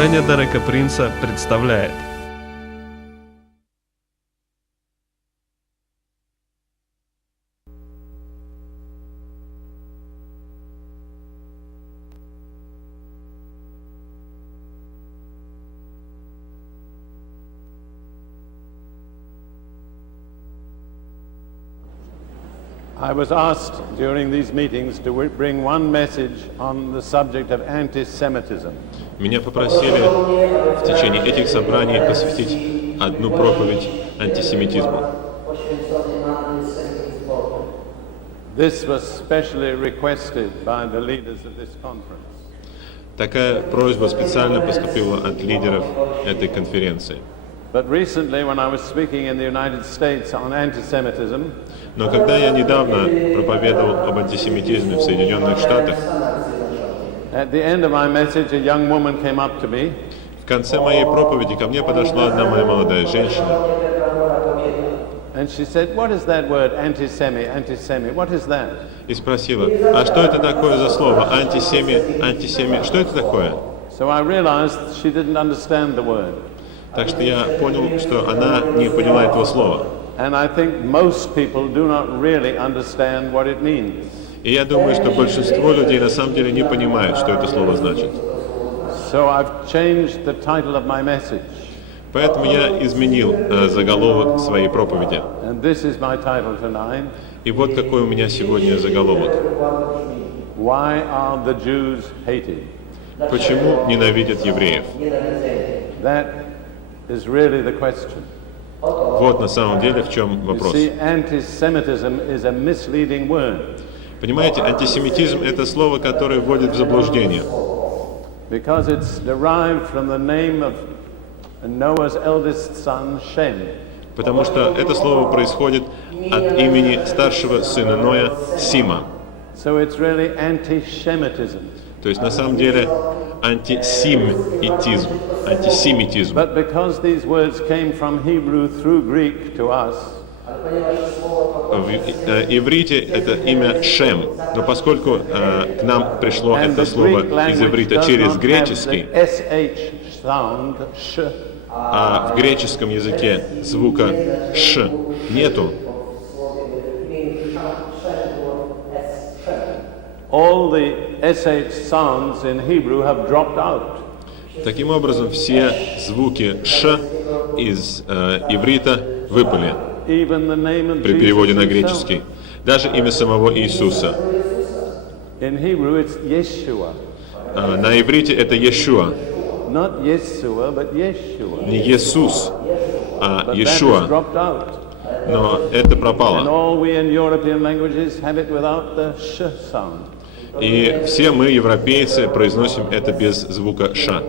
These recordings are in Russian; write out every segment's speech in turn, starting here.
Служение Дерека Принса представляет. I was asked during these meetings to bring one message on the subject of anti-Semitism. Меня попросили в течение этих собраний посвятить одну проповедь антисемитизму. This was specially requested by the leaders of this conference. Такая просьба специально поступила от лидеров этой конференции. But recently, when I was speaking in the United States on anti-Semitism, Но когда я недавно проповедовал об антисемитизме в Соединенных Штатах, at the end of my message, a young woman came up to me. в конце моей проповеди ко мне подошла одна моя молодая женщина. And she said, "What is that word, anti-Semi, anti-Semi? What is that?" И спросила, а что это такое за слово? Антисеми, что это такое? So I realized she didn't understand the word. Так что я понял, что она не поняла этого слова. And I think most people do not really understand what it means. И я думаю, что большинство людей на самом деле не понимают, что это слово значит. So I've changed the title of my message. Поэтому я изменил заголовок своей проповеди. And this is my title tonight. И вот какой у меня сегодня заголовок. Why are the Jews hated? Почему ненавидят евреев? That is really the question. Вот на самом деле в чем You вопрос. see, anti-Semitism is a misleading word Понимаете, антисемитизм — это слово, которое вводит в заблуждение, because it's derived from the name of Noah's eldest son, Shem. потому что это слово происходит от имени старшего сына Ноя Сима. So it's really anti-Shemitism. То есть на самом деле антисемитизм. But because these words came from Hebrew through Greek to us, В иврите это имя Шем, но поскольку к нам пришло and это the слово Greek из language иврита does через not have греческий, the SH sound, sh. а в греческом языке звука Ш нету, All the SH sounds in Hebrew have dropped out. таким образом все звуки Ш из иврита выпали Even the name of при переводе на Jesus himself. греческий. Даже имя самого Иисуса. In Hebrew it's Yeshua. На иврите это Иешуа. Not Yeshua, but Yeshua. Не Иисус, а But that has Иешуа. dropped out. Но это And пропало. all we in European languages have it without the sh sound. И все мы, европейцы, произносим это без звука Ш.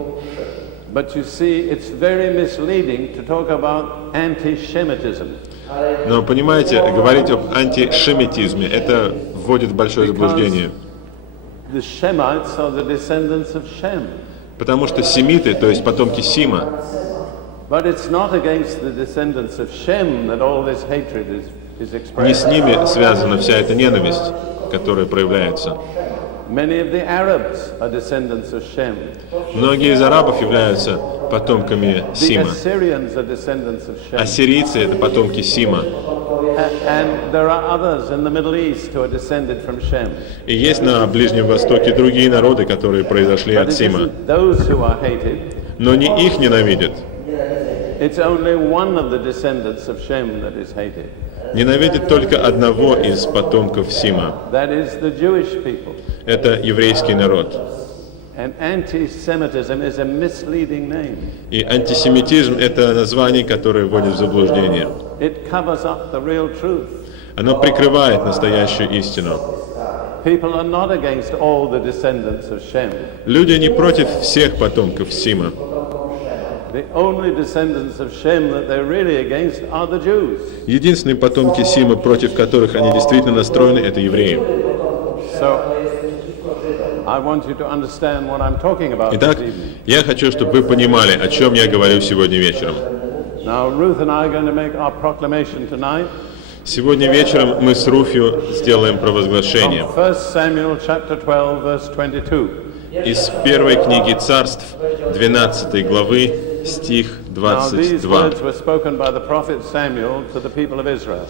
But you see, it's very misleading to talk about anti-Shemitism. Но понимаете, говорить об антишемитизме, это вводит в большое заблуждение. The Shemites are the descendants of Shem. Потому что семиты, то есть потомки Сима, But it's not against the descendants of Shem that all this hatred is не с expressed. ними связана вся эта ненависть, которая проявляется. Many of the Arabs are descendants of Shem. Многие из арабов являются потомками The Сима. Assyrians are descendants of Shem. Ассирийцы — это потомки Сима. And there are others in the Middle East who are descended from Shem. И есть на Ближнем Востоке другие народы, которые произошли But от it Сима. isn't those who are hated. Но не их ненавидят. It's only one of the descendants of Shem that is hated. Ненавидят только одного из потомков Сима. That is the Jewish people. Это еврейский народ. And anti-Semitism is a misleading name. И антисемитизм — это название, которое вводит в заблуждение. It covers up the real truth. Оно прикрывает настоящую истину. People are not against all the descendants of Shem. Люди не против всех потомков Сима. The only descendants of Shem that they're really against are the Jews. Единственные потомки Сима, против которых они действительно настроены, это евреи. So I want you to understand what I'm talking about Итак, this evening. я хочу, чтобы вы понимали, о чем я говорю сегодня вечером. Now Ruth and I are going to make our proclamation tonight. Сегодня вечером мы с Руфью сделаем провозглашение. 1 Samuel chapter 12 verse 22. из первой книги Царств, 12 главы, стих Now these 22. words were spoken by the prophet Samuel to the people of Israel.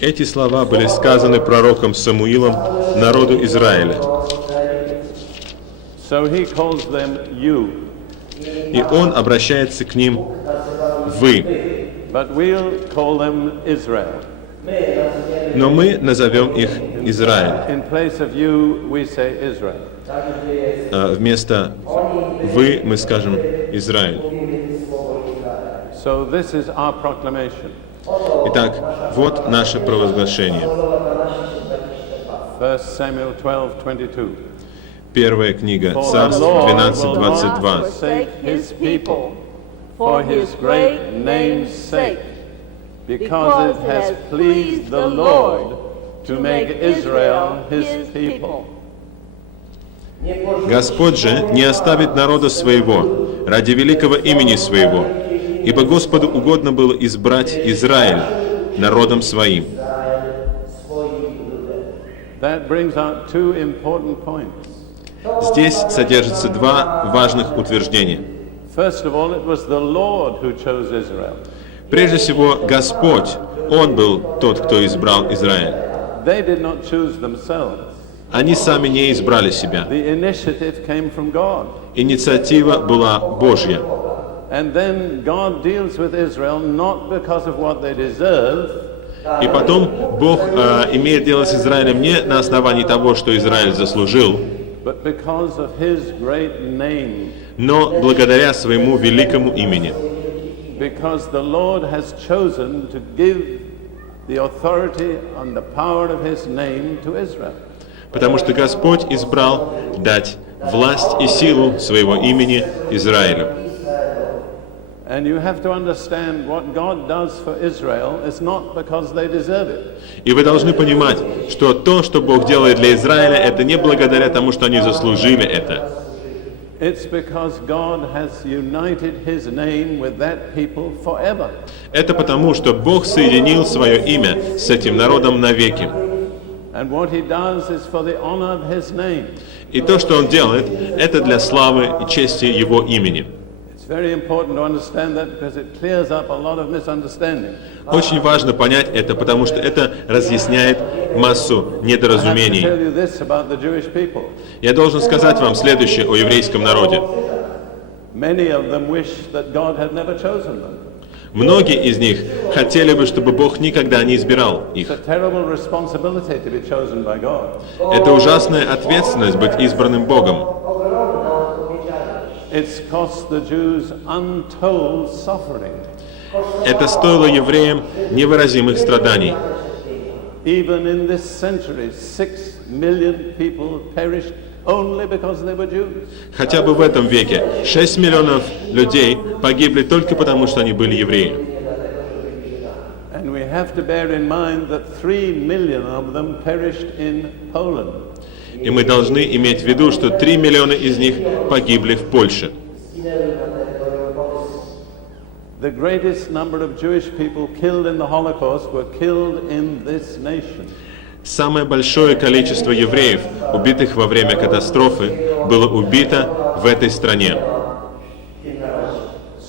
Эти слова были сказаны пророком Самуилом народу Израиля. So he calls them you. И он обращается к ним «вы». But we'll call them Israel. Но мы назовем их Израиль. In place of you, we say Israel. Вместо «вы» мы скажем «Израиль». So this is our proclamation. Итак, вот наше провозглашение. 1 Samuel 12:22. Первая книга For the Царств Lord will not 12:22. forsake his people for his great name's sake, because it has pleased the Lord to make Israel his people. Господь же не оставит народа своего ради великого имени своего, ибо Господу угодно было избрать Израиль народом своим. That brings out two important points. Здесь содержится два важных утверждения. First of all, it was the Lord who chose Israel. Прежде всего, Господь, Он был тот, кто избрал Израиль. They did not choose themselves. Они сами не избрали себя. The initiative came from God. Инициатива была Божья. And then God deals with Israel not because of what they deserve, И потом Бог имеет дело с Израилем не на основании того, что Израиль заслужил, but because of his great name. но благодаря своему великому имени. Because the Lord has chosen to give the authority and the power of his name to Israel. Потому что Господь избрал дать власть и силу своего имени Израилю. And you have to understand what God does for Israel is not because they deserve it. И вы должны понимать, что то, что Бог делает для Израиля, это не благодаря тому, что они заслужили это. It's because God has united his name with that people forever. Это потому, что Бог соединил свое имя с этим народом навеки. And what he does is for the honor of his name. И то, что Он делает, это для славы и чести Его имени. It's very important to understand that because it clears up a lot of misunderstanding. Очень важно понять это, потому что это разъясняет массу I have to недоразумений. tell you this about the Jewish people. Я должен сказать вам следующее о еврейском народе. Many of them wish that God had never chosen them. Многие из них хотели бы, чтобы Бог никогда не избирал их. It's a terrible responsibility to be chosen by God. Это ужасная ответственность быть избранным Богом. It's cost the Jews untold suffering. Это стоило евреям невыразимых страданий. Even in this century, 6 million people perished only because they were Jews. Хотя бы в этом веке 6 миллионов людей погибли только потому, что они были евреи. And we have to bear in mind that 3 million of them perished in Poland. И мы должны иметь в виду, что 3 миллиона из них погибли в Польше. The greatest number of Jewish people killed in the Holocaust were killed in this nation. Самое большое количество евреев, убитых во время катастрофы, было убито в этой стране.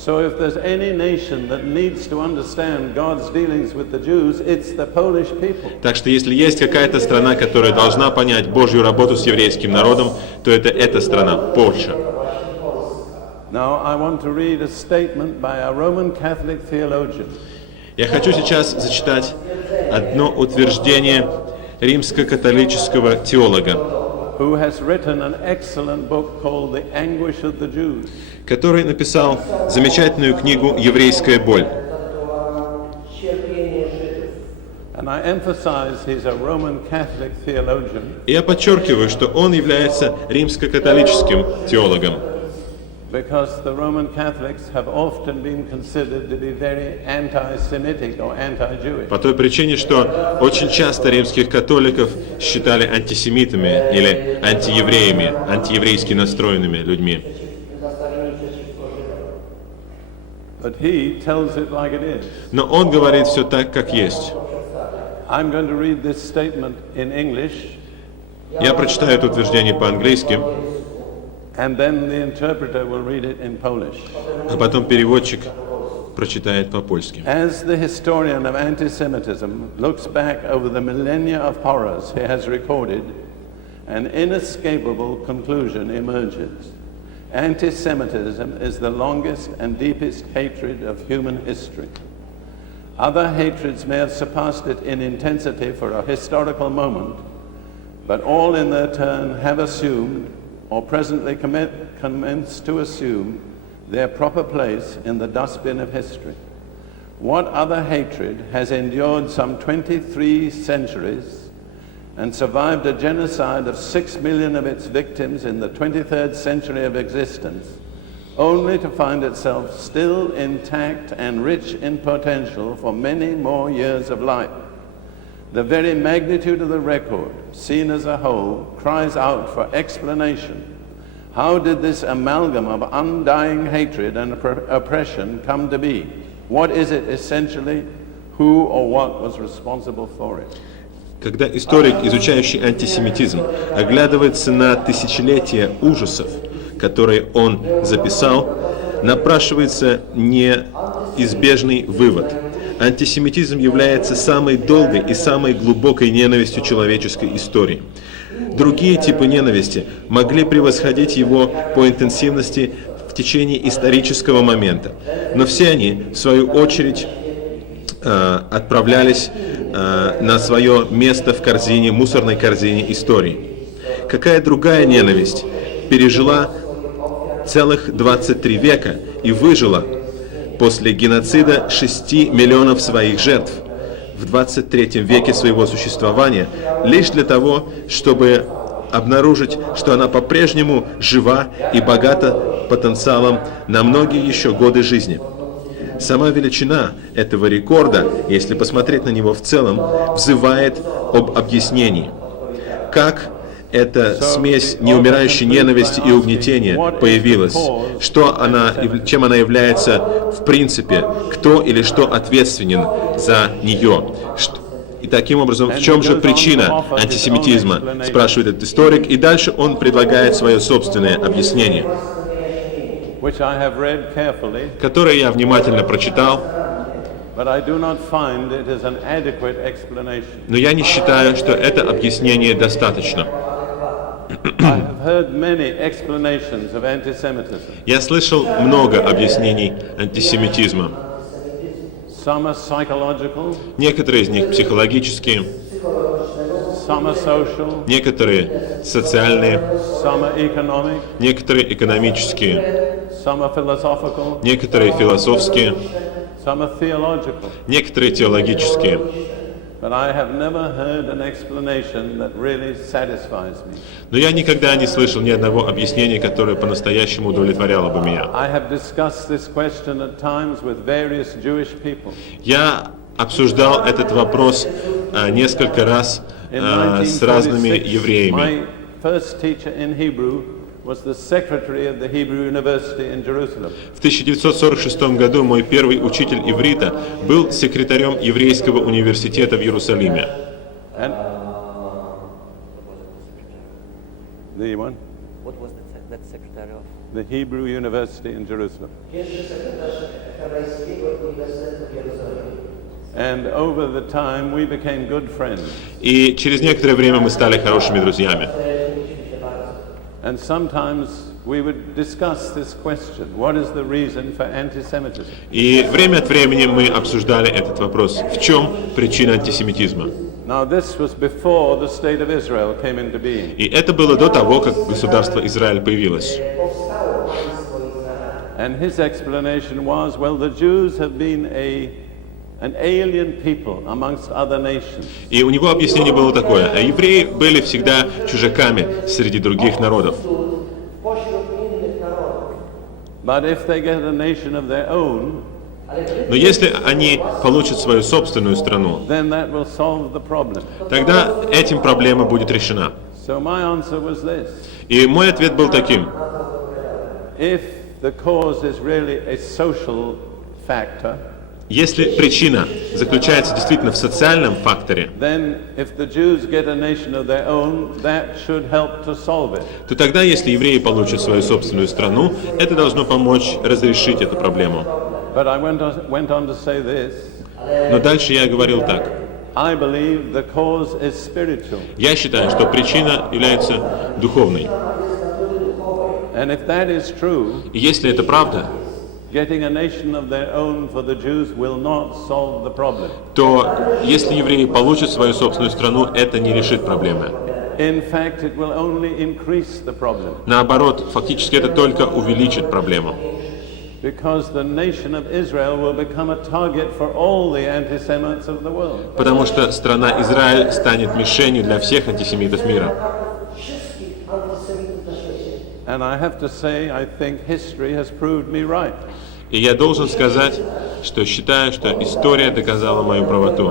So if there's any nation that needs to understand God's dealings with the Jews, it's the Polish people. Так что если есть какая-то страна, которая должна понять Божью работу с еврейским народом, то это эта страна, Польша. Now I want to read a statement by a Roman Catholic theologian. Я хочу сейчас зачитать одно утверждение римско-католического теолога, Who has written an excellent book called The Anguish of the Jews. который написал замечательную книгу «Еврейская боль». And I emphasize he's a Roman Catholic theologian И я подчеркиваю, что он является римско-католическим теологом, because the Roman Catholics have often been considered to be very anti-Semitic or anti-Jewish. по той причине, что очень часто римских католиков считали антисемитами или антиевреями, антиеврейски настроенными людьми. But he tells it like it is. Но он говорит все так, как есть. I'm going to read this statement in English, Я прочитаю это утверждение по-английски. And then the interpreter will read it in Polish. А потом переводчик прочитает по-польски. As the historian of anti-Semitism looks back over the millennia of horrors he has recorded, an inescapable conclusion emerges. Anti-Semitism is the longest and deepest hatred of human history. Other hatreds may have surpassed it in intensity for a historical moment, but all in their turn have assumed, or presently commence to assume, their proper place in the dustbin of history. What other hatred has endured some 23 centuries and survived a genocide of 6 million of its victims in the 23rd century of existence, only to find itself still intact and rich in potential for many more years of life? The very magnitude of the record, seen as a whole, cries out for explanation. How did this amalgam of undying hatred and oppression come to be? What is it essentially? Who or what was responsible for it? Когда историк, изучающий антисемитизм, оглядывается на тысячелетия ужасов, которые он записал, напрашивается неизбежный вывод. Антисемитизм является самой долгой и самой глубокой ненавистью человеческой истории. Другие типы ненависти могли превосходить его по интенсивности в течение исторического момента, но все они, в свою очередь, отправлялись на свое место в корзине, мусорной корзине истории. Какая другая ненависть пережила целых 23 века и выжила после геноцида 6 миллионов своих жертв в 23 веке своего существования, лишь для того, чтобы обнаружить, что она по-прежнему жива и богата потенциалом на многие еще годы жизни. Сама величина этого рекорда, если посмотреть на него в целом, взывает об объяснении. Как эта смесь неумирающей ненависти и угнетения появилась, чем она является в принципе, кто или что ответственен за нее. И таким образом, в чем же причина антисемитизма, спрашивает этот историк, и дальше он предлагает свое собственное объяснение, которое я внимательно прочитал, но я не считаю, что это объяснение достаточно. Я слышал много объяснений антисемитизма. Некоторые из них психологические, некоторые социальные, некоторые экономические, некоторые философские, некоторые теологические. Но я никогда не слышал ни одного объяснения, которое по-настоящему удовлетворяло бы меня. Я обсуждал этот вопрос несколько раз с разными евреями. В 1946 году мой первый учитель иврита был секретарем еврейского университета в Иерусалиме. И через некоторое время мы стали хорошими друзьями. And sometimes we would discuss this question: what is the reason for anti-Semitism? И время от времени мы обсуждали этот вопрос. В чем причина антисемитизма? Now this was before the state of Israel came into being. И это было до того, как государство Израиль появилось. And his explanation was, well, the Jews have been an alien people amongst other nations. И у него объяснение было такое: а евреи были всегда чужаками среди других народов. But if they get a nation of their own, но если они получат свою собственную страну, then that will solve the problem. Тогда этим проблема будет решена. So my answer was this: и мой ответ был таким: if the cause is really a social factor, Если причина заключается действительно в социальном факторе, then if the Jews get a nation of their own, that should help to solve it. то тогда, если евреи получат свою собственную страну, это должно помочь разрешить эту проблему. But I went on to say this. Но дальше я говорил так. I believe the cause is spiritual. Я считаю, что причина является духовной. And if that is true, И если это правда, getting a nation of their own for the Jews will not solve the problem. то если евреи получат свою собственную страну, это не решит проблемы. In fact, it will only increase the problem. Наоборот, фактически это только увеличит проблему. Because the nation of Israel will become a target for all the anti-Semites of the world. Потому что страна Израиль станет мишенью для всех антисемитов мира. And I have to say, I think history has proved me right. И я должен сказать, что считаю, что история доказала мою правоту.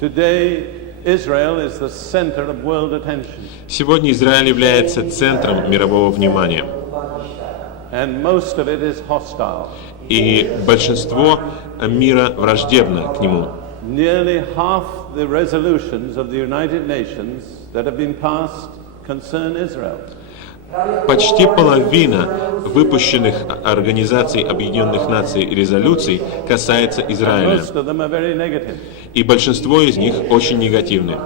Today, Israel is the center of world attention. Сегодня Израиль является центром мирового внимания. And most of it is hostile. И большинство мира враждебно к нему. Nearly half the resolutions of the United Nations that have been passed concern Israel. Почти половина выпущенных Организацией Объединенных Наций резолюций касается Израиля. Most of them are very negative. И большинство из них очень негативны.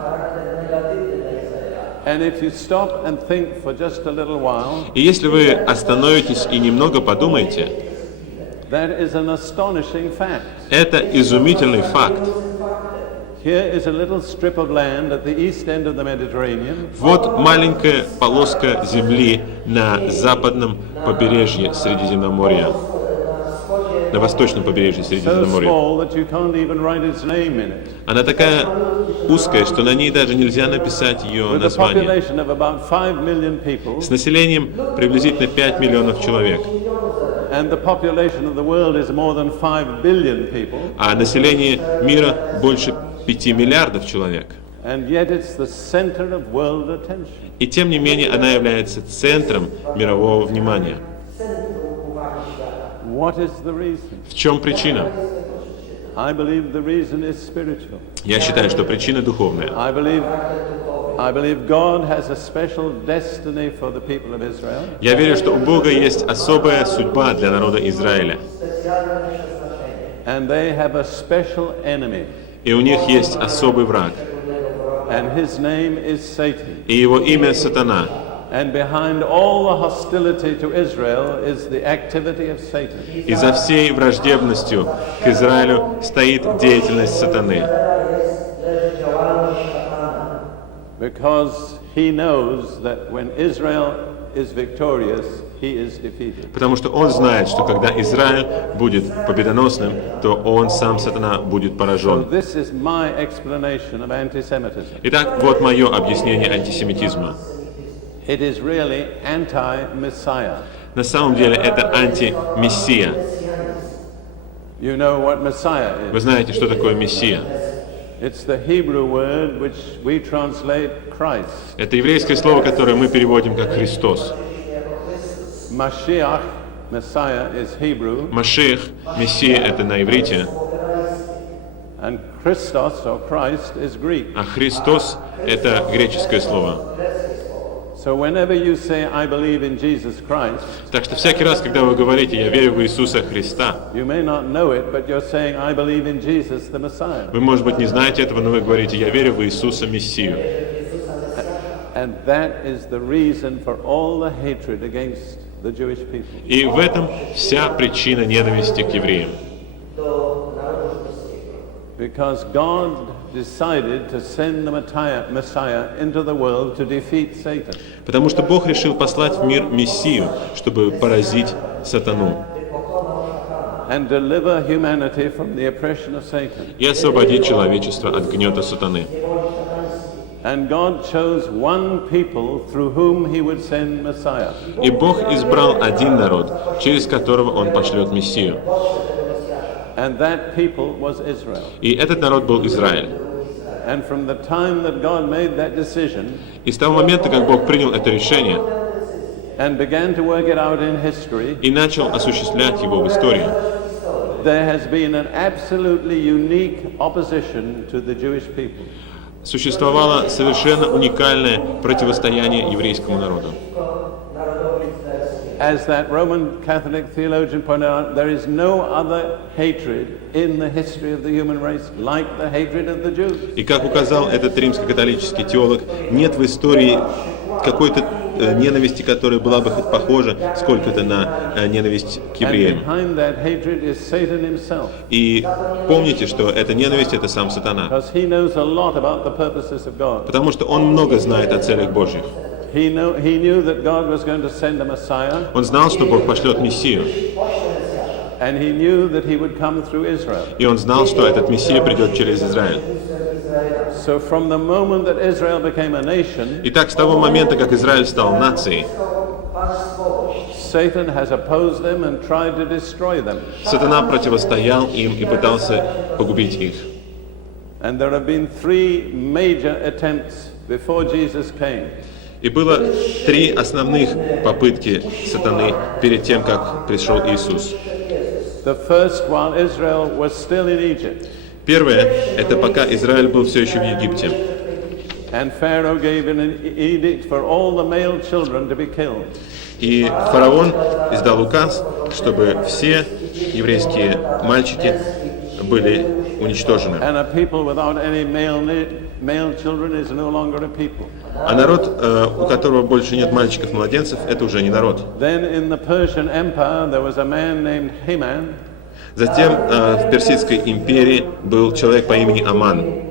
And if you stop and think for just a little while, И если вы остановитесь и немного подумаете, that is an astonishing fact. это изумительный факт. Here is a little strip of land at the east end of the Mediterranean. Вот маленькая полоска земли на западном побережье Средиземноморья, на восточном побережье So Средиземноморья. small that you can't even write its name in it. Она такая узкая, что на ней даже нельзя написать ее With a название. population of about 5 million people, С населением приблизительно 5 миллионов человек, and the population of the world is more than 5 billion people, а население мира больше 5 миллиардов человек. and yet it's the center of world attention. И тем не менее она является центром мирового внимания. What is the reason? В чем причина? I believe the reason is spiritual. Я считаю, что причина духовная. I believe God has a special destiny for the people of Israel. Я верю, что у Бога есть особая судьба для народа Израиля. And they have a special enemy. И у них есть особый враг. And his name is Satan. И его имя Сатана. And behind all the hostility to Israel is the activity of Satan. И за всей враждебностью к Израилю стоит деятельность Сатаны. Because he knows that when Israel is victorious, he is defeated. Потому что он знает, что когда Израиль будет победоносным, то он сам, Сатана, будет So поражен. this is my explanation of anti-Semitism. Итак, вот мое объяснение антисемитизма. It is really anti-Messiah. На самом деле это антимессия. You know what Messiah Вы is. знаете, что такое Мессия? It's the Hebrew word which we translate Christ. Это еврейское слово, которое мы переводим как Христос. Mashiach, Messiah, is Hebrew, Машиах, Мессия — это на иврите, and Christos or Christ is Greek. а Христос — это греческое слово. So whenever you say, I believe in Jesus Christ, Так что всякий раз, когда вы говорите «Я верю в Иисуса Христа», you may not know it, but you're saying, I believe in Jesus, the Messiah. вы, может быть, не знаете этого, но вы говорите «Я верю в Иисуса Мессию». And that is the reason for all the hatred against the Jewish people. И в этом вся причина ненависти к евреям. Because God decided to send the Messiah into the world to defeat Satan. Потому что Бог решил послать в мир Мессию, чтобы поразить Сатану And deliver humanity from the oppression of Satan. и освободить человечество от гнета Сатаны. And God chose one people through whom he would send Messiah. И Бог избрал один народ, через которого Он пошлет Мессию. And that people was Israel. И этот народ был Израиль. And from the time that God made that decision И с того момента, как Бог принял это решение and began to work it out in history, и начал осуществлять его в истории, there has been an absolutely unique opposition to the Jewish people. Существовало совершенно уникальное противостояние еврейскому народу. As that Roman Catholic theologian pointed out, there is no other hatred in the history of the human race like the hatred of the Jews. И как указал этот римско-католический теолог, нет в истории какой-то ненависти, которая была бы похожа сколько-то на ненависть к евреям. And behind that hatred is Satan himself. И помните, что эта ненависть — это сам сатана. Because he knows a lot about the purposes of God. Потому что он много знает о целях Божьих. He knew that God was going to send a Messiah. Он знал, что Бог пошлет Мессию. And he knew that he would come through Israel. И он знал, что этот Мессия придет через Израиль. So from the moment that Israel became a nation, Итак, с того момента, как Израиль стал нацией, Satan has opposed them and tried to destroy them. сатана противостоял им и пытался погубить их. And there have been three major attempts before Jesus came. И было три основных попытки сатаны перед тем, как пришел Иисус. The first, while Israel was still in Egypt. Первое — это пока Израиль был все еще в Египте. And Pharaoh gave an edict for all the male children to be killed. И фараон издал указ, чтобы все еврейские мальчики были уничтожены. And a people without any male children is no longer a people. А народ, у которого больше нет мальчиков-младенцев, это уже не народ. Then in the Persian Empire there was a man named Haman. Затем в Персидской империи был человек по имени Аман,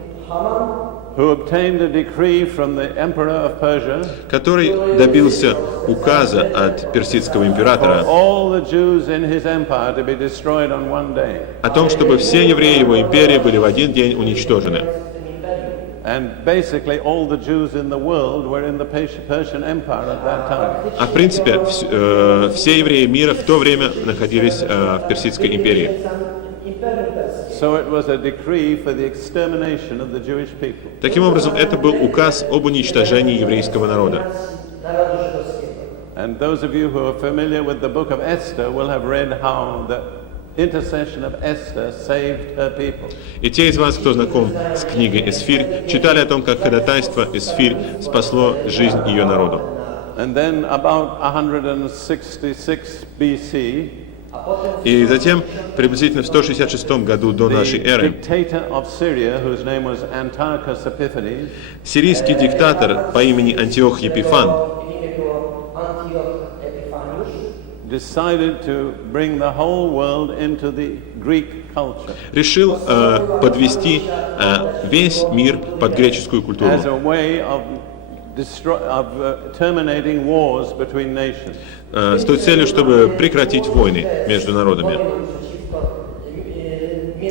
Who obtained a decree from the emperor of Persia который добился указа от персидского for императора all the Jews in his empire to be destroyed on one day. о том, чтобы все евреи его империи были в один день уничтожены. And basically all the Jews in the world were in the Persian Empire at that time. А в принципе, все евреи мира в то время находились в Персидской империи. So it was a decree for the extermination of the Jewish people. Таким образом, это был указ об уничтожении еврейского народа. And those of you who are familiar with the book of Esther will have read how the intercession of Esther saved her people. И те из вас, кто знаком с книгой Эсфирь, читали о том, как ходатайство Эсфирь спасло жизнь ее народу. And then about 166 BC, И затем, приблизительно в 166 году до нашей the эры, dictator of Syria, whose name was Antiochus Epiphanes, сирийский диктатор по имени Антиох Епифан decided to bring the whole world into the Greek culture решил подвести весь мир под греческую культуру as a way of terminating wars between nations. с той целью, чтобы прекратить войны между народами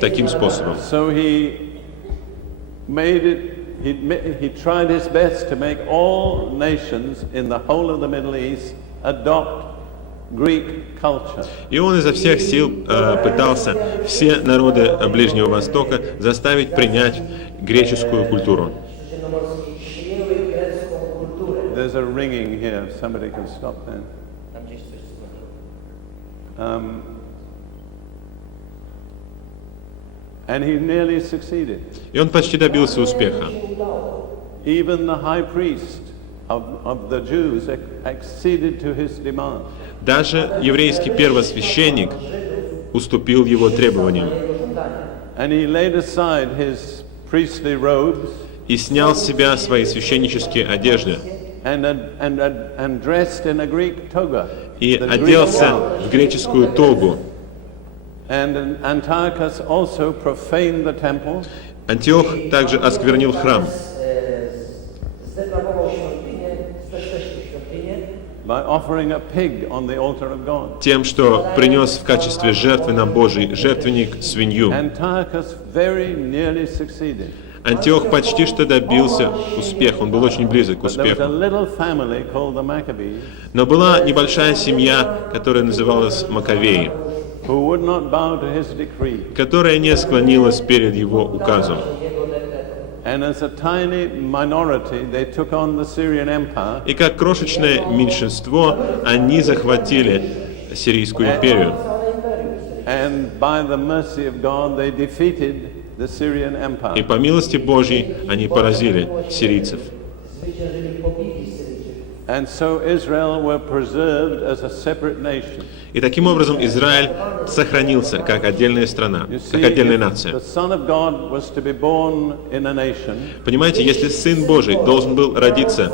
таким способом. So he tried his best to make all nations in the whole of the Middle East adopt Greek culture. И он изо всех сил пытался все народы Ближнего Востока заставить принять греческую культуру. There's a ringing here. If somebody can stop that. And he nearly succeeded. И он почти добился успеха. Even the high priest of the Jews acceded to his demand. Даже еврейский первосвященник уступил его требованиям And he laid aside his priestly robes и снял с себя свои священнические одежды and dressed in a Greek toga. и the Greek оделся gown. в греческую тогу. And Antiochus also profaned the temple Антиох также осквернил храм by offering a pig on the altar of God. тем, что принес в качестве жертвы на Божий жертвенник свинью. Antiochus very nearly succeeded. Антиох почти что добился успеха, он был очень близок к But there was a успеху. little family called the Maccabees Но была небольшая семья, которая называлась Маковеи, who would not bow to his decree. которая не склонилась перед его указом. And as a tiny minority, they took on the Syrian Empire И как крошечное меньшинство они захватили Сирийскую империю. and by the mercy of God, they defeated the Syrian И Empire. по милости Божьей они поразили сирийцев. And so Israel were preserved as a separate nation. И таким образом Израиль сохранился как отдельная страна, You see, как отдельная if нация. the Son of God was to be born in a nation, Понимаете, если Сын Божий должен был родиться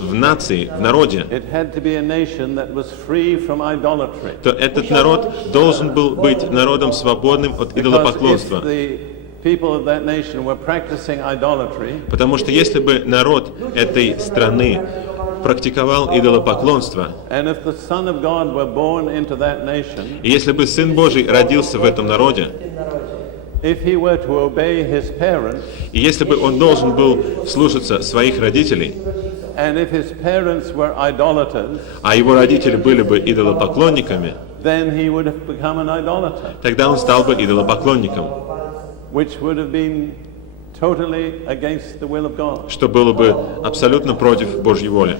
в нации, в народе, it had to be a nation that was free from idolatry. то этот народ должен был быть народом свободным от Because if идолопоклонства. the people of that nation were practicing idolatry, Потому что если бы народ этой страны практиковал идолопоклонство, and if the Son of God were born into that nation, и если бы Сын Божий родился в этом народе, if he were to obey his parents, и если бы он должен был слушаться своих родителей, and if his parents were idolaters, а его родители были бы идолопоклонниками, then he would have become an idolater, тогда он стал бы идолопоклонником, which would have been totally against the will of God. что было бы абсолютно против Божьей воли.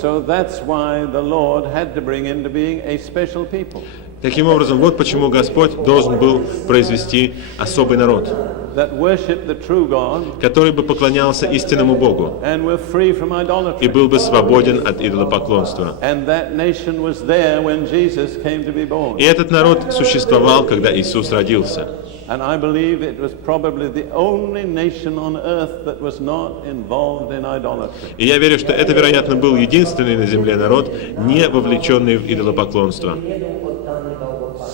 So that's why the Lord had to bring into being a special people Таким образом, вот почему Господь должен был произвести особый народ, that worship the true God который бы поклонялся истинному Богу and were free from и idolatry. был бы свободен от идолопоклонства. And that nation was there when Jesus came to be born. И этот народ существовал, когда Иисус родился. And I believe it was probably the only nation on earth that was not involved in idolatry. И я верю, что это, вероятно, был единственный на земле народ, не вовлеченный в идолопоклонство.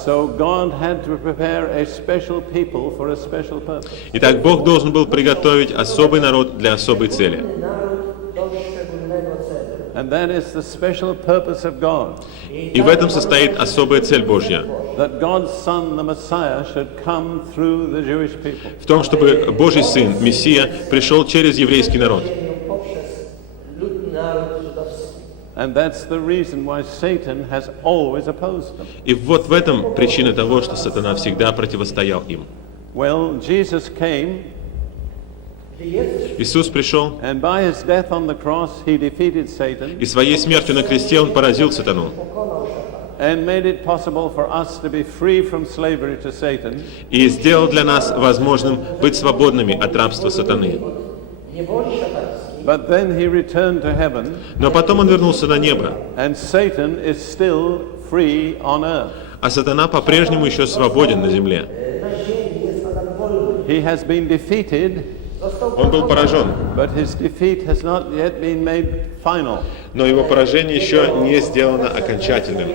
So God had to prepare a special people for a special purpose. Итак, Бог должен был приготовить особый народ для особой цели. And that is the special purpose of God, И в этом состоит особая цель Божья. that God's Son, the Messiah, should come through the Jewish people. В том, чтобы Божий Сын, Мессия, пришел через еврейский народ. And that's the reason why Satan has always opposed them. И вот в этом причина того, что сатана всегда противостоял им. Well, Jesus came, Иисус пришел, and by his death on the cross, he defeated Satan и своей смертью на кресте он поразил сатану. and made it possible for us to be free from slavery to Satan И сделал для нас возможным быть свободными от рабства сатаны. But then he returned to heaven, Но потом он вернулся на небо, and Satan is still free on earth. а сатана по-прежнему еще свободен на земле. He has been defeated, Он был поражен, but his defeat has not yet been made final. но его поражение еще не сделано окончательным.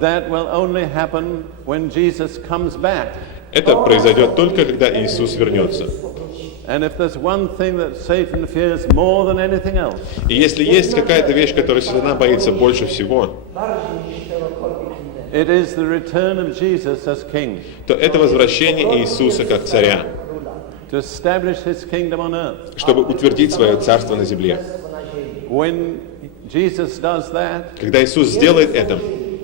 That will only happen when Jesus comes back. Это произойдет только, когда Иисус вернется. And if there's one thing that Satan fears more than anything else, И если есть какая-то вещь, которой сатана боится больше всего, it is the return of Jesus as King, то это возвращение Иисуса как царя, to establish his kingdom on earth. чтобы утвердить свое царство на земле. When Jesus does that, Когда Иисус сделает это,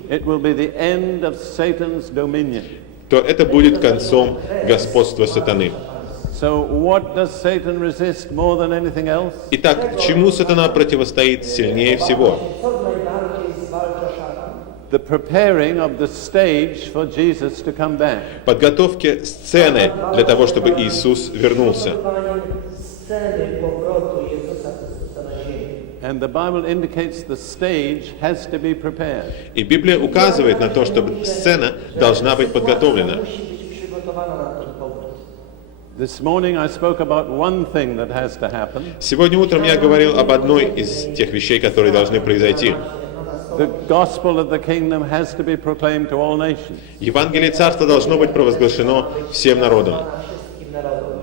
it will be the end of Satan's dominion. то это будет концом господства сатаны. So what does Satan resist more than anything else? Итак, чему сатана противостоит сильнее всего? The preparing of the stage for Jesus to come back. Подготовке сцены для того, чтобы Иисус вернулся. And the Bible indicates the stage has to be prepared. И Библия указывает на то, что сцена должна быть подготовлена. This morning I spoke about one thing that has to happen. Сегодня утром я говорил об одной из тех вещей, которые должны произойти. The gospel of the kingdom has to be proclaimed to all nations. Евангелие Царства должно быть провозглашено всем народам.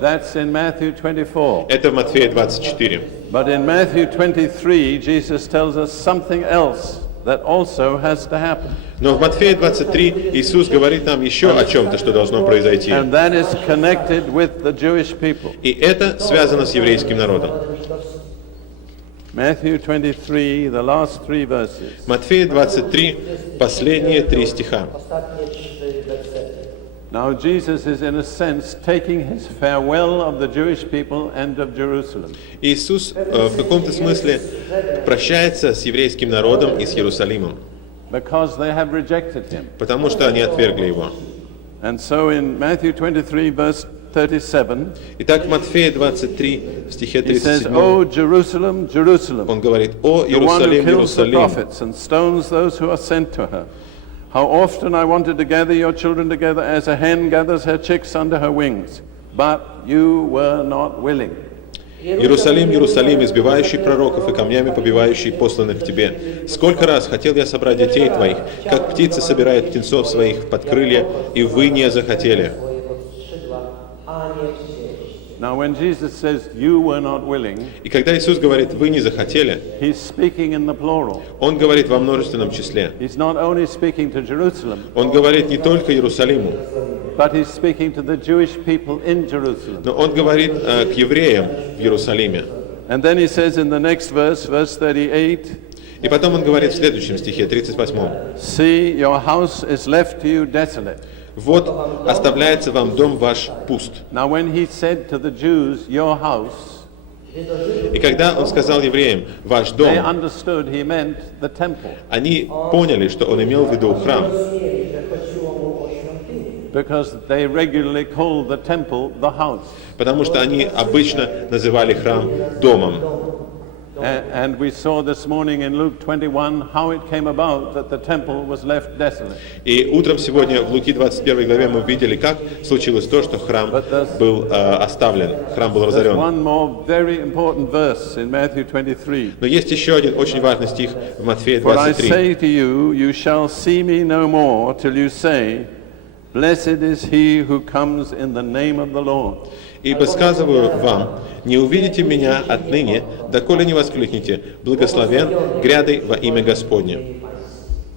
That's in Matthew 24. Это в Матфея 24. But in Matthew 23, Jesus tells us something else that also has to happen. Но в Матфея 23 Иисус говорит нам еще о чем-то, что должно произойти. And that is connected with the Jewish people. И это связано с еврейским народом. Matthew 23, the last three verses. Матфея 23, последние 3 стиха. Now Jesus is in a sense taking his farewell of the Jewish people and of Jerusalem. Иисус в каком-то смысле прощается с еврейским народом и с Иерусалимом, Because they have rejected him. потому что они отвергли Его. And so in Matthew 23, verse 37, Итак, в Матфея 23, в стихе he says, 37, "O Jerusalem, Jerusalem, он говорит: «О, the one who Иерусалим, kills the Иерусалим, prophets and stones those who are sent to her. How often I wanted to gather your children together as a hen gathers her chicks under her wings, but you were not willing." Иерусалим, Иерусалим, избивающий пророков и камнями побивающий посланных к тебе. Сколько раз хотел я собрать детей твоих, как птицы собирают птенцов своих под крылья, и вы не захотели. Now when Jesus says you were not willing, И когда Иисус говорит: «Вы не захотели», he's speaking in the plural. Он говорит во множественном числе. He's not only speaking to Jerusalem, Он говорит не только Иерусалиму, but he's speaking to the Jewish people in Jerusalem. но Он говорит к евреям в Иерусалиме. And then he says in the next verse, verse 38, И потом Он говорит в следующем стихе, 38. "See, your house is left to you desolate." «Вот оставляется вам дом ваш пуст». Now when he said to the Jews, "Your house," И когда Он сказал евреям: «Ваш дом», they understood he meant the temple, они поняли, что Он имел в виду храм, because they regularly called the temple the house. потому что они обычно называли храм домом. And we saw this morning in Luke 21 how it came about that the temple was left desolate. И утром сегодня в Луки 21 главе мы видели, как случилось то, что храм был оставлен, храм был There's разорен. one more very important verse in Matthew 23. Но есть еще один очень важный стих в Матфея "For I 23. say to you, you shall see me no more till you say, Blessed is he who comes in the name of the Lord." «Ибо сказываю вам, не увидите меня отныне, доколе не воскликнете: благословен грядой во имя Господне».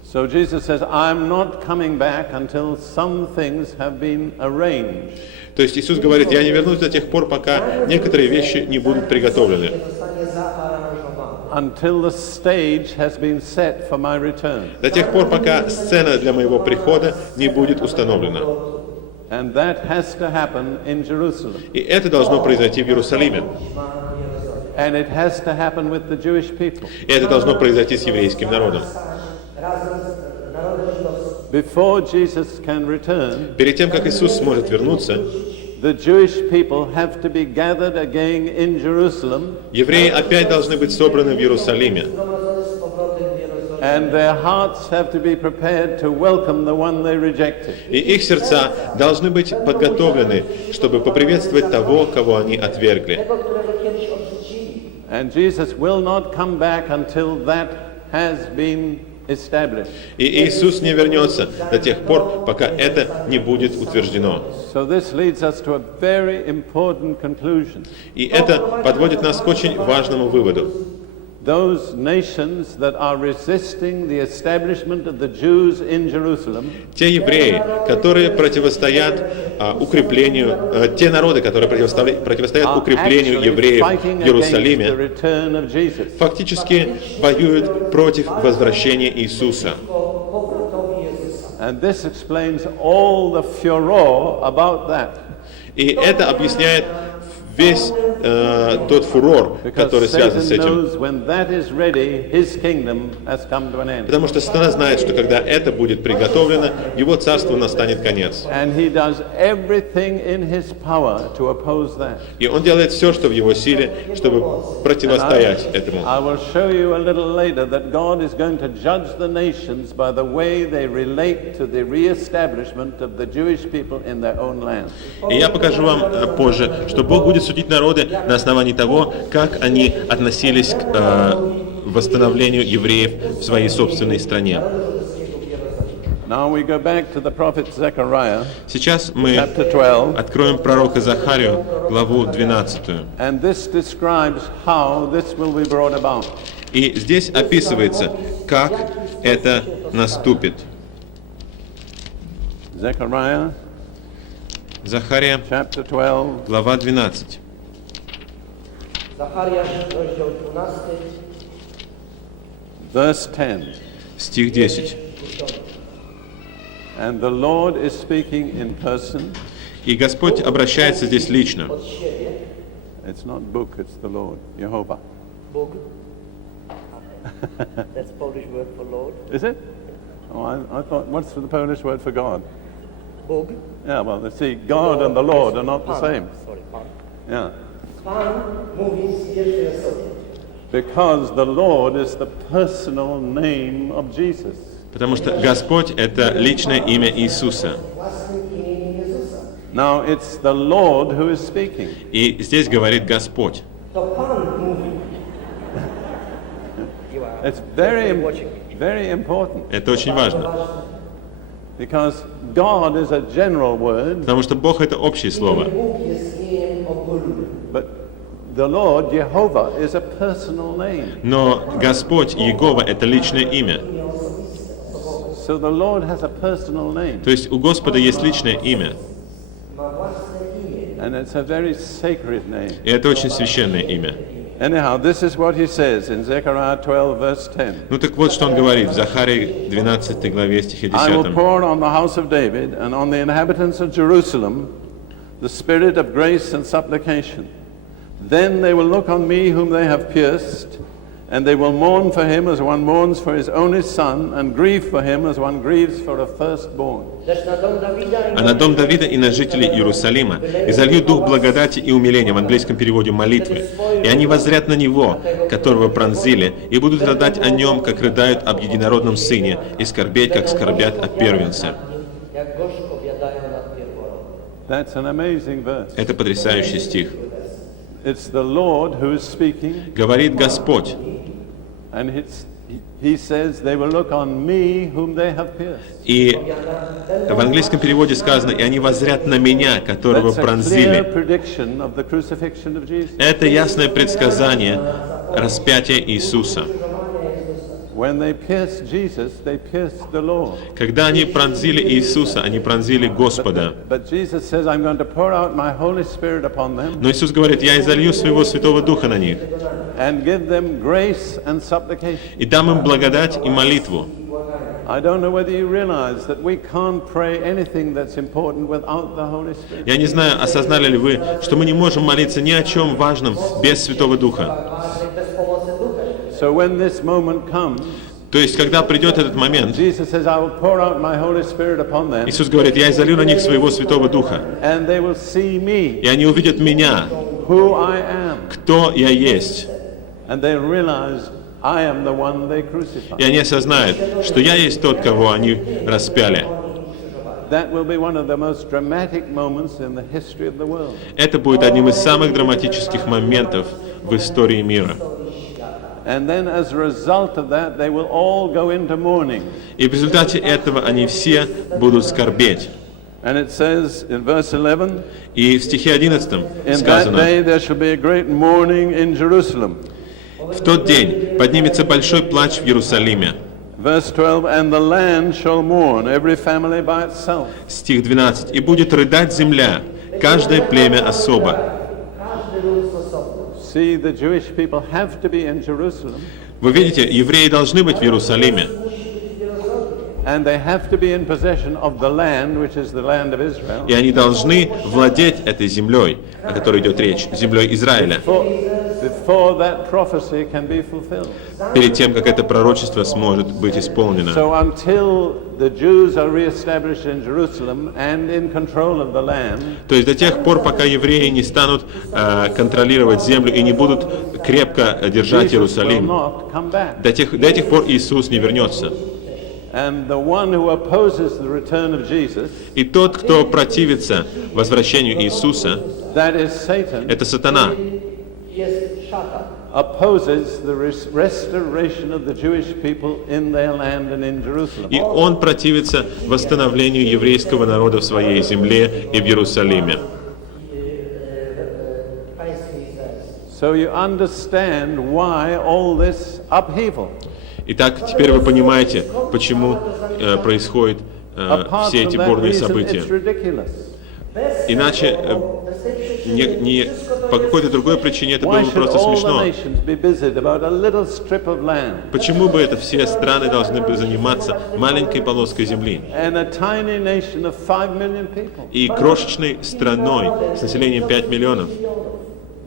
So Jesus says, "I'm not coming back until some things have been arranged." То есть Иисус говорит: «Я не вернусь до тех пор, пока некоторые вещи не будут приготовлены, Until the stage has been set for my return. до тех пор, пока сцена для моего прихода не будет установлена». And that has to happen in Jerusalem. И это должно произойти в Иерусалиме. And it has to happen with the Jewish people. И это должно произойти с еврейским народом. Before Jesus can return, Перед тем, как Иисус сможет вернуться, the Jewish people have to be gathered again in Jerusalem, евреи опять должны быть собраны в Иерусалиме. and their hearts have to be prepared to welcome the one they rejected. И их сердца должны быть подготовлены, чтобы поприветствовать того, кого они отвергли. And Jesus will not come back until that has been established. И Иисус не вернется до тех пор, пока это не будет утверждено. So this leads us to a very important conclusion. И это подводит нас к очень важному выводу. Those nations that are resisting the establishment of the Jews in Jerusalem Те евреи, которые противостоят укреплению, те народы, которые противостоят are укреплению actually евреев fighting в against the Иерусалиме, return of Jesus. фактически воюют против возвращения Иисуса. And this explains all the furor about that. И это объясняет весь тот фурор, который Because связан с Satan этим. knows when that is ready, his kingdom has come to an end. Потому что сатана знает, что когда это будет приготовлено, его царству настанет конец. And he does everything in his power to oppose that. И он делает все, что в его силе, чтобы противостоять этому. I will show you a little later that God is going to judge the nations by the way they relate to the re-establishment of the Jewish people in their own land. И я покажу вам позже, что Бог будет судить народы на основании того, как они относились к восстановлению евреев в своей собственной стране. Now we go back to the prophet Zechariah, Сейчас мы chapter 12, откроем пророка Захарию, главу 12. and this describes how this will be brought about. И здесь описывается, как это наступит. Zechariah, Захария, chapter 12, глава 12. Zachariasz, rozdział 12. verse 10. Стих 10. And the Lord is speaking in person. И Господь обращается здесь лично. Od siebie, It's not book, it's the Lord, Jehovah. Bóg. That's Polish word for Lord. Is it? Oh, I thought, what's the Polish word for God? Бог. Yeah, well, see, God and the Lord are not the same. Sorry, Пан. Yeah. Пан mówi z pierwszej osoby. Because the Lord is the personal name of Jesus. Потому что Господь — это личное имя Иисуса. Własnym imieniem Jezusa. Now, it's the Lord who is speaking. И здесь говорит Господь. To Pan mówi. You are It's very, watching me. very important. Это очень важно. Because God is a general word, Потому что Бог — это общее слово. Bóg jest imieniem ogólnym. but the Lord, Jehovah, is a personal name. Но Господь, Иегова — это личное имя. So the Lord has a personal name. То есть у Господа есть личное имя. Ma własne imię. And it's a very sacred name. И это очень священное имя. Anyhow, this is what he says in Zechariah 12, verse 10. Ну так вот, что он говорит в Захарии 12 главе стихе I will 10. pour on the house of David and on the inhabitants of Jerusalem the spirit of grace and supplication. Then they will look on me whom they have pierced, and they will mourn for him as one mourns for his only son, and grieve for him as one grieves for a firstborn. Lecz na dom Dawida А на дом Давида и на жителей Иерусалима изолью дух благодати и умиления, в английском переводе молитвы. И они воззрят на него, которого пронзили, и будут рыдать о нем, как рыдают об единородном сыне, и скорбеть, как скорбят о первенце. jak gorzko biadają nad pierworodnym. That's an amazing verse. Это потрясающий стих. It's the Lord who is speaking, Говорит Господь, and he says, they will look on me whom they have pierced. и в английском переводе сказано, и они воззрят на меня, которого That's a clear пронзили. prediction of the crucifixion of Jesus. Это ясное предсказание распятия Иисуса. When they pierced Jesus, they pierced the Lord. Когда они пронзили Иисуса, они пронзили Господа. But Jesus says, I'm going to pour out my Holy Spirit upon them Но Иисус говорит, я изолью своего Святого Духа на них, and give them grace and supplication. и дам им благодать и молитву. I don't know whether you realize that we can't pray anything that's important without the Holy Spirit. Я не знаю, осознали ли вы, что мы не можем молиться ни о чем важном без Святого Духа. Bez pomocy Ducha. So when this moment comes, То есть, когда придет этот момент, Jesus says, I will pour out my Holy Spirit upon them, Иисус говорит, я изолью на них своего Святого Духа, and they will see me, и они увидят меня, who I am, кто я есть, and they realize I am the one they crucified. и они осознают, что я есть тот, кого они распяли. That will be one of the most dramatic moments in the history of the world. Это будет одним из самых драматических моментов в истории мира. And then as a result of that, they will all go into mourning. И в результате этого они все будут скорбеть. And it says in verse 11, И в стихе 11 in that сказано, day there shall be a great mourning in Jerusalem. в тот день поднимется большой плач в Иерусалиме. Verse 12, and the land shall mourn, every family by itself. Стих 12. И будет рыдать земля, каждое племя особо. Każdy lud osobno. See, the Jewish people have to be in Jerusalem, Вы видите, евреи должны быть в Иерусалиме. and they have to be in possession of the land, which is the land of Israel, И они должны владеть этой землей, о которой идет речь, землей Израиля, before that prophecy can be fulfilled. перед тем, как это пророчество сможет быть исполнено. So until the Jews are reestablished in Jerusalem and in control of the land, То есть до тех пор, пока евреи не станут контролировать землю и не будут крепко держать Jesus will Иерусалим, not come back. до этих пор Иисус не вернется. And the one who opposes the return of Jesus, И тот, кто противится возвращению Иисуса, that is Satan, это сатана. Jest szatan. opposes the restoration of the Jewish people in their land and in Jerusalem. И он противится восстановлению еврейского народа в своей земле и в Иерусалиме. Państwie izraelskim. So you understand why all this upheaval. Итак, теперь вы понимаете, почему происходят Apart все from эти that бурные reason, события. it's ridiculous. Иначе, по какой-то другой причине это Why было should просто all the смешно. nations be busied about a little strip of land Почему бы это все страны должны бы заниматься маленькой полоской земли and a tiny nation of 5 million people? и крошечной страной с населением 5 миллионов?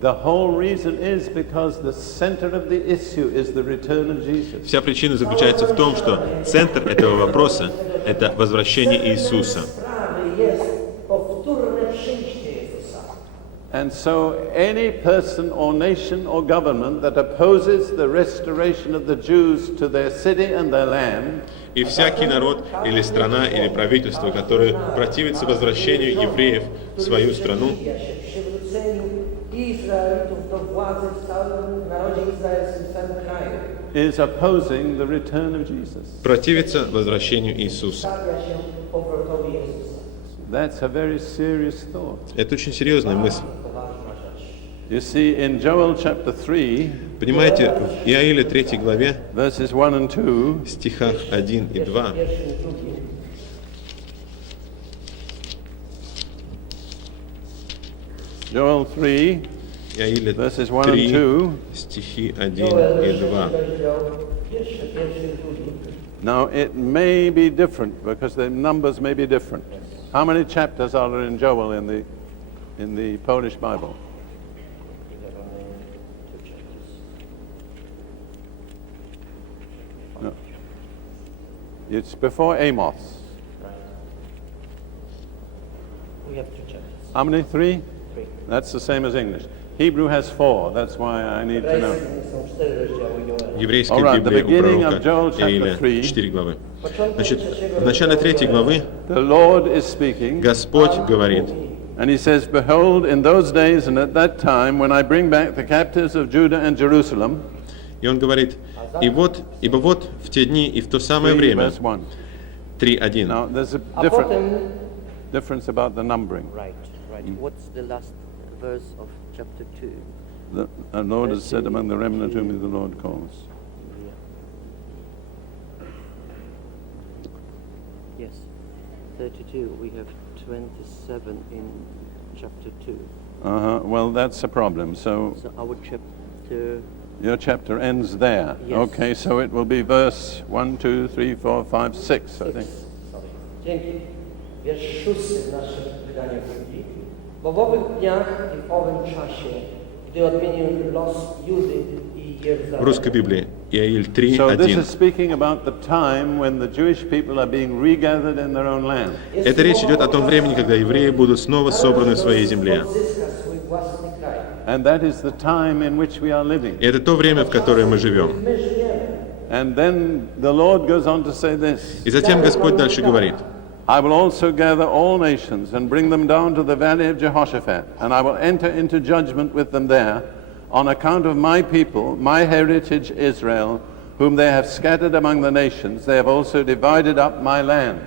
The whole reason is because the center of the issue is the return of Jesus. Вся причина заключается в том, что центр этого вопроса — это возвращение Иисуса. And so any person or nation or government that opposes the restoration of the Jews to their city and their land И всякий народ, или страна, или правительство, которое противится возвращению евреев в свою страну, Przywróceniu Izraelitów do władzy w całym narodzie izraelskim, w całym kraju. is opposing the return of Jesus. противится возвращению Иисуса. Stawia się powrotowi Jezusa. That's a very serious thought. Это очень серьезная мысль. Poważna rzecz. You see, in Joel chapter 3, Понимаете, в Иаиле 3 главе, verses 1 and 2, в стихах 1 и 2, Pierwszym i drugim. Joel 3, Иаиле verses 1 and 3, 2. стихи 1 Joel, и 6 2. rozdział, pierwszy i drugi. Now, it may be different because the numbers may be different. How many chapters are there in Joel in the Polish Bible? No. It's before Amos. We have two chapters. How many? 3? 3. That's the same as English. Hebrew has 4. That's why I need to know. Hebrajskim są 4 rozdziały Joela. Еврейская All right, the Библия у beginning of пророка Joel chapter Иаиля 3. 4 главы. Początek Значит, trzeciego в начале 3 главы The Lord is speaking, Господь говорит, and he says, "Behold, in those days and at that time, when I bring back the captives of Judah and Jerusalem," и он говорит, ибо вот в те дни и в то самое 3 время, verse 1. 3:1. Now, there's a A potem, difference about the numbering. Right. What's the last verse of chapter 2? The Lord has said, among the remnant whom the Lord calls. Yes. 32. We have 27 in chapter 2. Well, that's a problem. So So our chapter, your chapter ends there. Yes. Okay, so it will be verse 1, 2, 3, 4, 5, 6, I think. sorry. Dzięki. Wiersz 6 w naszym wydaniu Biblii. Bo w owych dniach i w owym czasie, gdy odmienię los Judy i В Jeruzalem. русской Библии Иаиль So this 3:1. is speaking about the time when the Jewish people are being regathered in their own land. Это речь идет о том времени, когда евреи будут снова собраны в своей земле. Odzyska swój własny kraj. And that is the time in which we are living. И это то время, в которое мы живем. My żyjemy. And then the Lord goes on to say this, И затем Господь дальше говорит, I will also gather all nations and bring them down to the valley of Jehoshaphat, and I will enter into judgment with them there on account of my people, my heritage Israel, whom they have scattered among the nations. They have also divided up my land.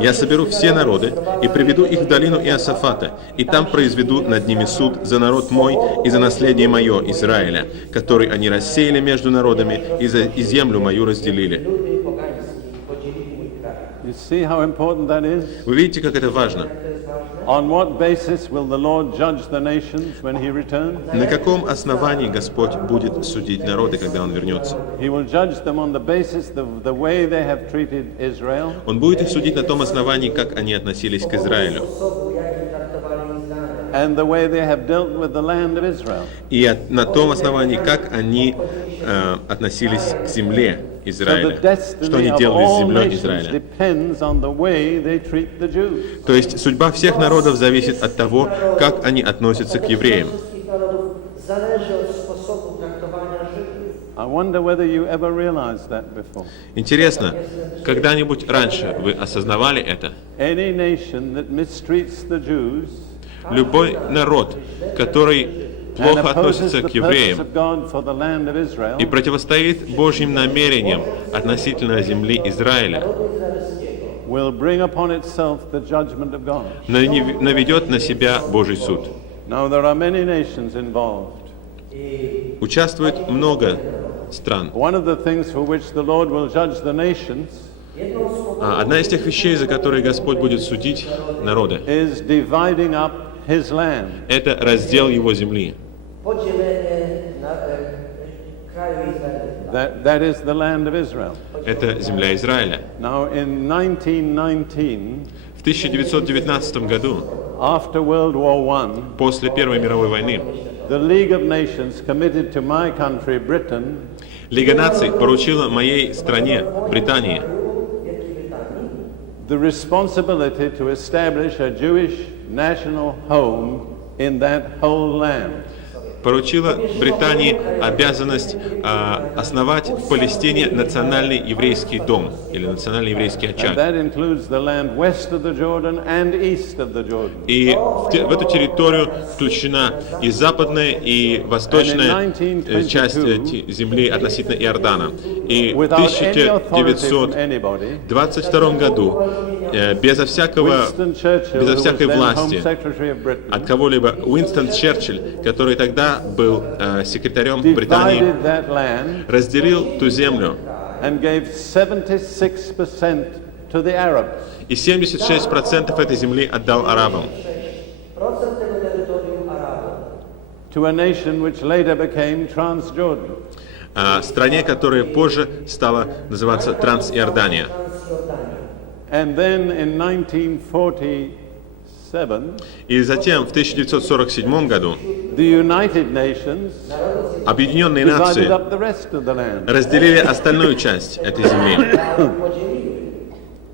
«Я соберу все народы и приведу их в долину Иосафата, и там произведу над ними суд за народ мой и за наследие мое Израиля, который они рассеяли между народами и землю мою разделили». Ludy pogańskie podzielili mój kraj. You see how important that is? Вы видите, как это важно? To jest ważne. On what basis will the Lord judge the nations when he returns? На каком основании Господь будет судить народы, когда Он вернется? He will judge them on the basis of the way they have treated Israel Он будет их судить на том основании, как они относились к Израилю, Sposobu, jaki traktowali Izrael. and the way they have dealt with the land of Israel. и на том основании, как они относились к земле So the Израиля, что destiny они of делали с all землей nations Израиля. depends on the way they treat the Jews. То есть судьба всех народов зависит от того, как они относятся к евреям. Wszystkich narodów zależy od sposobu traktowania Żydów. I wonder whether you ever realized that before. Интересно, когда-нибудь раньше вы осознавали это? Any nation that mistreats the Jews Любой народ, который and плохо opposes относится the к purpose евреям of God for the land of Israel и противостоит Божьим намерениям относительно земли Израиля, will bring upon itself the judgment of God. наведет на себя Божий суд. Now there are many nations involved. Участвует много стран. One of the things for which the Lord will judge the nations Одна из тех вещей, за которые Господь будет судить народы, is dividing up his land. это раздел Его земли. Podzielenie kraju Izraela. That is the land of Israel. Это земля Израиля. Now in 1919, В 1919 году, after World War I, после Первой мировой войны, the League of Nations committed to my country, Britain, Лига наций поручила моей стране, Британии, the responsibility to establish a Jewish national home in that whole land. поручила Британии обязанность основать в Палестине национальный еврейский дом или национальный еврейский And очаг. that includes the land west of the Jordan and east of the Jordan. И в эту территорию включена и западная, и восточная часть земли относительно Иордана. И в Without any authority from 1922 anybody, году, безо всякой власти от кого-либо, Уинстон Черчилль, который тогда был секретарем Британии, divided that land разделил ту землю, and gave 76% to the Arabs. и 76% этой земли отдал арабам. Procent tego terytorium Arabom. To a nation which later became Transjordan. Стране, которая позже стала называться Трансиордания. And then in 1947, И затем в 1947 году the United Nations Объединенные divided Нации up the rest of the land. разделили остальную часть этой земли.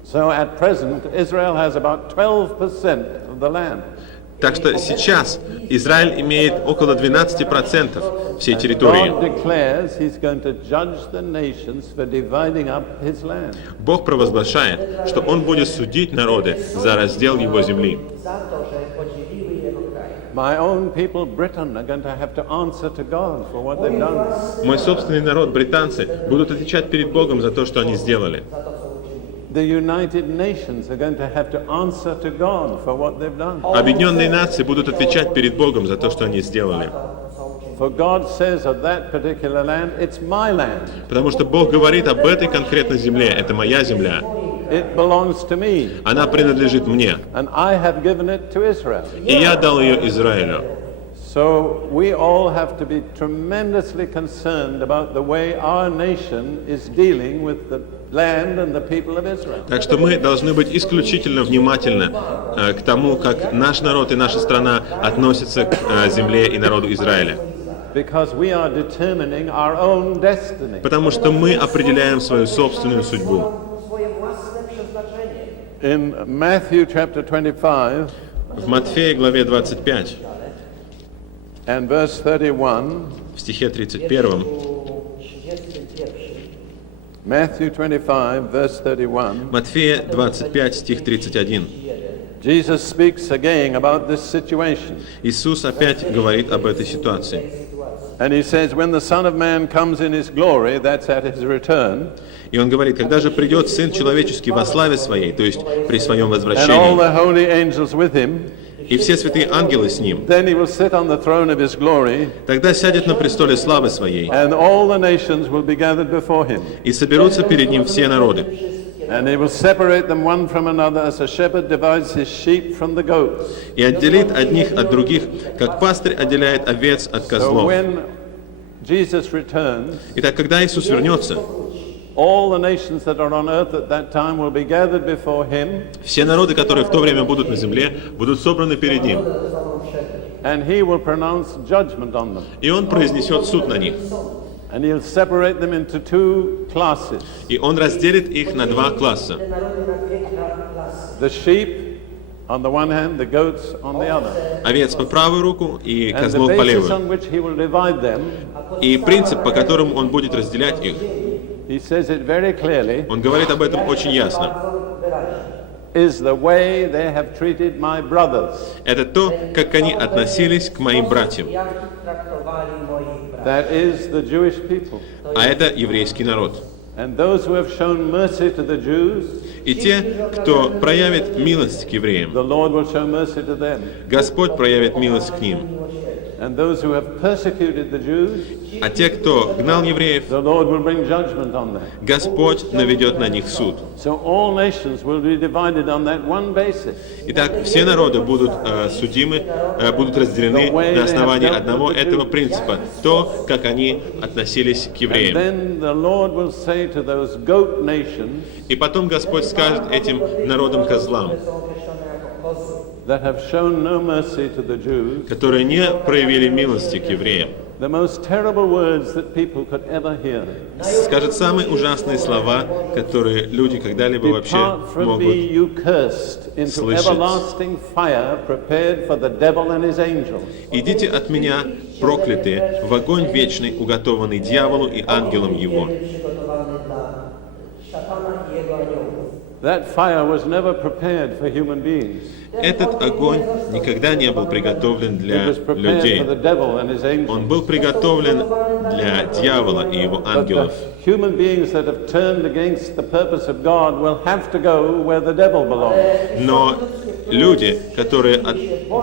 So at present, Israel has about 12% of the land. Так что сейчас Израиль имеет около 12% всей территории. God declares he's going to judge the nations for dividing up his land. Бог провозглашает, что Он будет судить народы за раздел Его земли. Za to, że podzieliły jego kraj. My own people, Britain, are going to have to answer to God for what they've done. Мой собственный народ, британцы, будут отвечать перед Богом за то, что они сделали. The United Nations are going to have to answer to God for what they've done. Объединенные нации будут отвечать перед Богом за то, что они сделали. For God says of that particular land, it's my land. Потому что Бог говорит об этой конкретной земле. Это моя земля. It belongs to me, Она принадлежит мне. and I have given it to Israel. И я дал ее Израилю. So we all have to be tremendously concerned about the way our nation is dealing with the land and the people of Israel. Так что мы должны быть исключительно внимательны к тому, как наш народ и наша страна относятся к земле и народу Израиля. Because we are determining our own destiny. Потому что мы определяем свою собственную судьбу. Swoje własne przeznaczenie. In Matthew chapter 25 В Матфея главе 25, and verse 31, в стихе 31, 31. Matthew 25, verse 31, Матфея 25, стих 31. Jesus speaks again about this situation. Иисус опять говорит об этой ситуации. And he says, when the Son of Man comes in his glory, that's at his return, И Он говорит, когда же придет Сын Человеческий во славе Своей, то есть при Своем and all возвращении, the holy angels with him, и все святые ангелы с Ним, then he will sit on the throne of his glory, тогда сядет на престоле славы Своей, and all the nations will be gathered before him. и соберутся перед Ним все народы. And he will separate them one from another as a shepherd divides his sheep from the goats. И отделит одних от других, как пастырь отделяет овец от So козлов. when Jesus returns, Итак, когда Иисус вернется, all the nations that are on earth at that time will be gathered before him, все народы, которые в то время будут на земле, будут собраны перед Ним. and he will pronounce judgment on them. И Он произнесет суд на них. And he'll separate them into two classes. И Он разделит их на два класса. The sheep on the one hand, the goats on the other. Овец по правую руку и And the козлов по basis левую. on which he will divide them, И принцип, по которому Он будет разделять их, he says it very clearly, Он говорит об этом очень ясно. is the way they have treated my brothers. Это то, как они относились к моим братьям. Jak traktowali moich braci. That is the Jewish people. А это еврейский народ. And those who have shown mercy to the Jews, И те, кто проявит милость к евреям, the Lord will show mercy to them. Господь проявит милость к ним. And those who have persecuted the Jews, А те, кто гнал евреев, the Lord will bring judgment on them. Господь наведет на них суд. So all nations will be divided on that one basis. Итак, все народы будут судимы, будут разделены на основании одного этого принципа. То, как они относились к And евреям. then the Lord will say to those goat nations И потом Господь скажет этим народам-козлам, that have shown no mercy to the Jews, которые не проявили милости к евреям, the most terrible words that people could ever hear. Скажет самые ужасные слова, которые люди когда-либо вообще Depart from могут me, you cursed, into слышать. everlasting fire prepared for the devil and his angels. «Идите от меня, проклятые, в огонь вечный, уготованный дьяволу и ангелам его». That fire was never prepared for human beings. Этот огонь никогда не был приготовлен It для was prepared людей. for the devil and his angels. Он был приготовлен для дьявола и его But the ангелов. human beings that have turned against the purpose of God will have to go where the devil belongs. Но люди, которые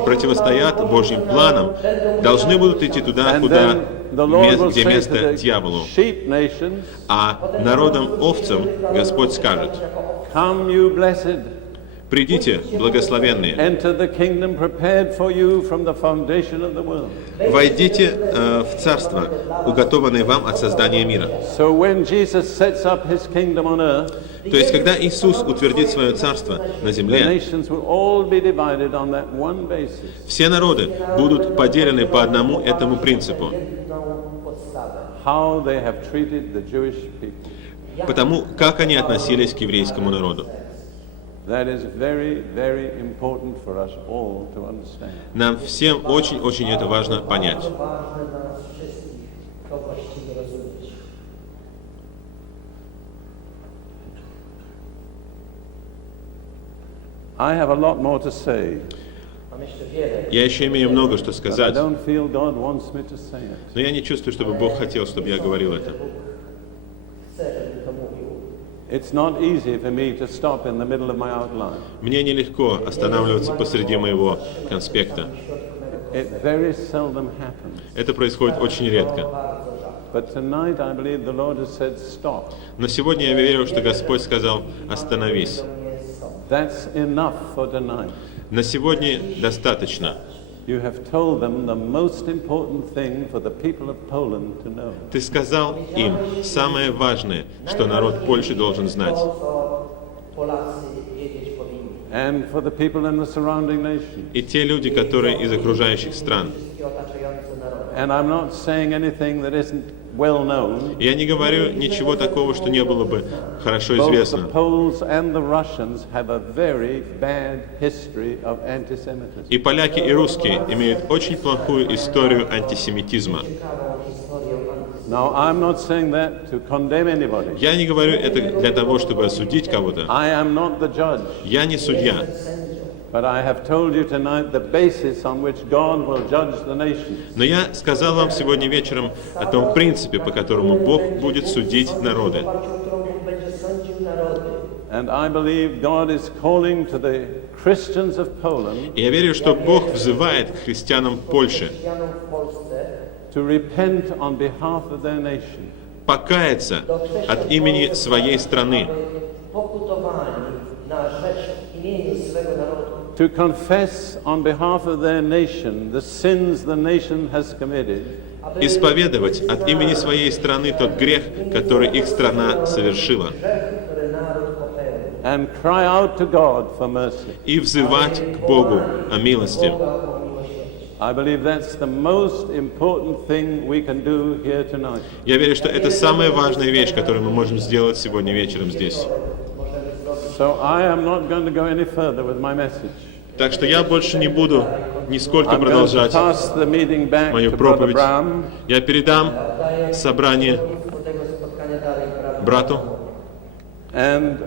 противостоят Божьим планам, должны будут идти туда, And куда, then the Lord will где say to место the дьяволу. sheep nations, А народам-овцам Господь скажет: come you blessed, «Придите, благословенные, enter the kingdom prepared for you from the foundation of the world. войдите в царство, уготованное вам от создания мира». So when Jesus sets up his kingdom on earth, То есть, когда Иисус утвердит свое царство на the земле, nations will all be divided on that one basis. все народы будут поделены по одному этому принципу, How they have treated the Jewish people. потому как они относились к еврейскому народу. That is very, very important for us all to understand. Нам всем очень-очень это важно понять. I have a lot more to say, Я еще имею много что but I сказать, don't feel God wants me to say it. но я не чувствую, чтобы Бог хотел, чтобы я говорил это. It's not easy for me to stop in the middle of my outline. Мне nелегко останавливаться посреди моего конспекта. It very seldom happens. Это происходит очень редко. But tonight I believe the Lord has said stop. Но сегодня я верю, что Господь сказал: «Остановись». That's enough for tonight. На сегодня достаточно. You have told them the most important thing for the people of Poland to know. Ты сказал им самое важное, что народ Польши должен знать. And for the people in the surrounding nations. И те люди, которые из окружающих стран. And I'm not saying anything that isn't well known. Я не говорю ничего такого, что не было бы хорошо Both the известно. Poles and the Russians have a very bad history of anti-Semitism. И поляки, и русские имеют очень плохую историю антисемитизма. Now, I'm not saying that to condemn anybody. Я не говорю это для того, чтобы осудить кого-то. I am not the judge. Я не судья. But I have told you tonight the basis on which God will judge the nations. Но я сказал вам сегодня вечером о том принципе, по которому Бог будет судить народы. And I believe God is calling to the Christians of Poland И я верю, что Бог взывает к христианам Польши to repent on behalf of their nation. покаяться от имени своей страны, To confess on behalf of their nation the sins the nation has committed. исповедовать от имени своей страны тот грех, который их страна совершила, And cry out to God for mercy. и взывать к Богу о милости. I believe that's the most important thing we can do here tonight. Я верю, что это самая важная вещь, которую мы можем сделать сегодня вечером здесь. So I am not going to go any further with my message. Так что я больше не буду нисколько I'm going to продолжать pass the meeting back мою to Brother проповедь. Bram, Я передам собрание брату, and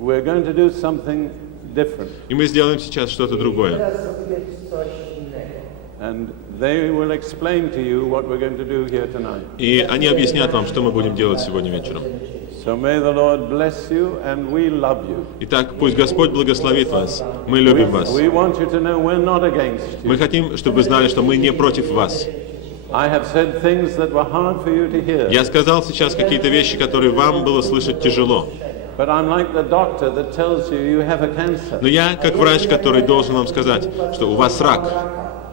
we're going to do something different. и мы сделаем сейчас что-то другое. And they will explain to you what we're going to do here tonight. И они объяснят вам, что мы будем делать сегодня вечером. So may the Lord bless you, and we love you. Итак, пусть Господь благословит вас. Мы любим вас. We want you to know we're not against Мы you. хотим, чтобы вы знали, что мы не против вас. I have said things that were hard for you to hear. Я сказал сейчас какие-то вещи, которые вам было слышать тяжело. But I'm like the doctor that tells you you have a cancer. Но я, как врач, который должен вам сказать, что у вас рак.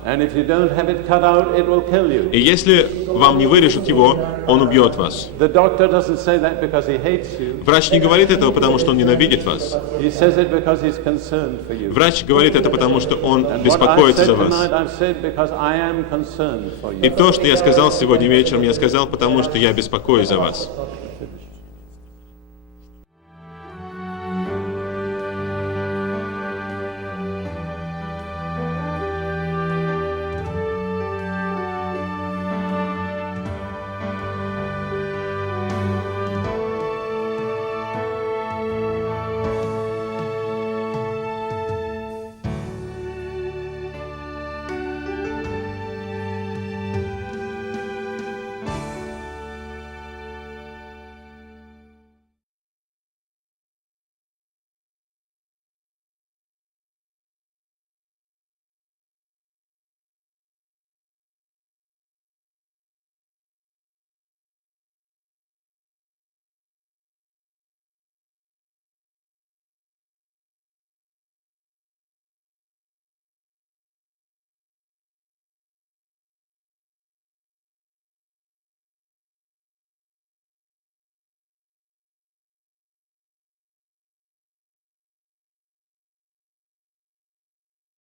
And if you don't have it cut out, it will kill you. И если вам не вырежут его, он убьет вас. The doctor doesn't say that because he hates you. Врач не говорит этого, потому что он ненавидит вас. He says it because he's concerned for you. Врач говорит это, потому что он And what I've беспокоится said за вас. tonight, I've said because I am concerned for И you. то, что я сказал сегодня вечером, я сказал, потому что я беспокоюсь за вас.